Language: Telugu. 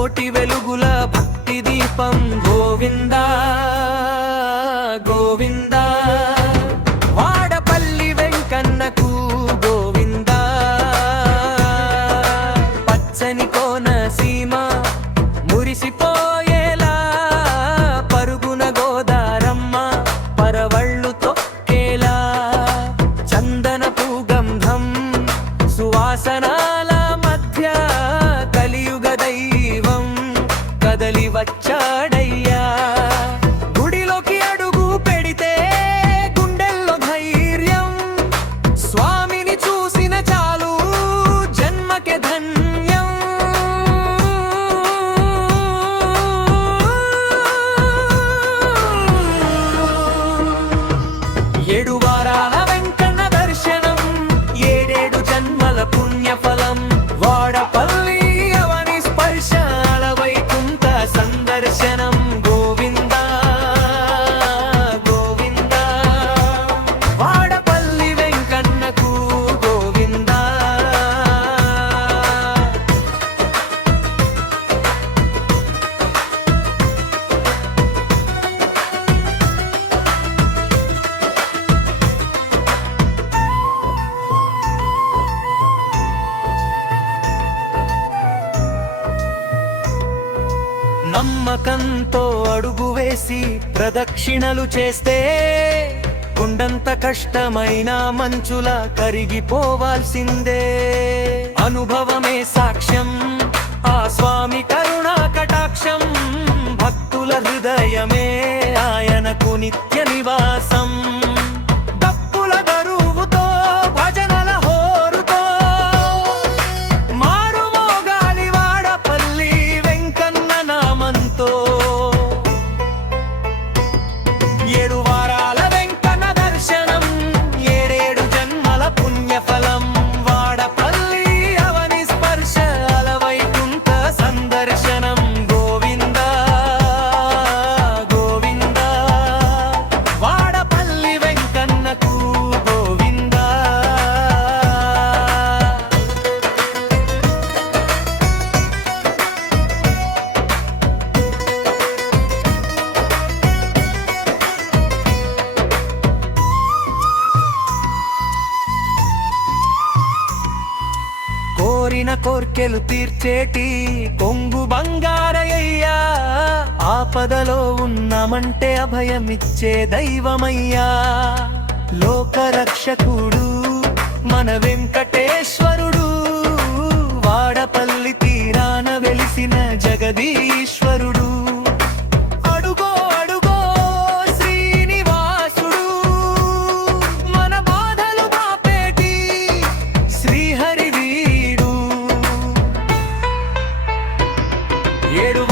కోటి వెలుగుల భక్తి దీపం గోవిందా గోవిందా వాడపల్లి వెంకన్నకు గోవిందా పచ్చని కోన సీమ మురిసిపోయేలా పరుగున గోదారమ్మ పరవళ్ళు తొక్కేలా చందనపు గంధం సువాసనాల మధ్య కలియుగ దైవం కదలి వచ్చాడయ్యా గుడిలోకి అడుగు పెడితే గుండెల్లో ధైర్యం స్వామిని చూసిన చాలు జన్మకే ధన్యం ఏడు వారాల వెంకన్న దర్శనం ఏడేడు జన్మల పుణ్యఫలం వాడపల్లి అవని స్పర్శాల వైకుంఠ సందర్శనం గోవిందా గోవిందా వాడపల్లి వెంకన్నకు గోవిందా నమ్మకంతో అడుగు వేసి ప్రదక్షిణలు చేస్తే కొండంత కష్టమైన మంచులా కరిగిపోవాల్సిందే అనుభవమే సాక్ష్యం ఆ స్వామి కరుణా కటాక్షం భక్తుల హృదయమే ఆయనకు నిత్య నివాసం డప్పుల దరువుతో భజనల హోరుతో మారుమోగాలి వాడపల్లి వెంకన్న నామంతో ఏడు వారాల వెంకన్న దర్శనం ఏడేడు జన్మల పుణ్యఫలం వాడపల్లి అవని స్పర్శాల వైకుంఠ సందర్శనం గోవిందా గోవిందా వాడపల్లి వెంకన్నకు గోవిందా కోరిన కోర్కెలు తీర్చేటి కొంగు బంగారయ్యా ఆపదలో ఉన్నామంటే అభయమిచ్చే దైవమయ్యా లోకరక్షకుడు మన వెంకటేశ్వరుడు వాడపల్లి తీరాన వెలిసిన జగదీశ్వరుడు అడుగో అడుగో శ్రీనివాసుడు మన బాధలు మాపేటి శ్రీహరి వీడు ఏడు